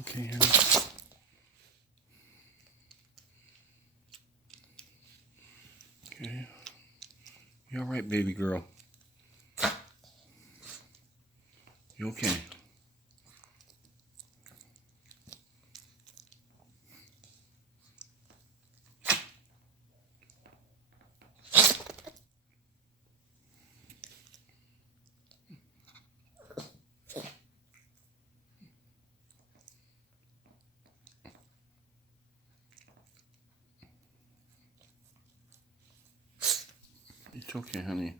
Okay, honey. Okay. You all right, baby girl? You okay? It's okay, honey.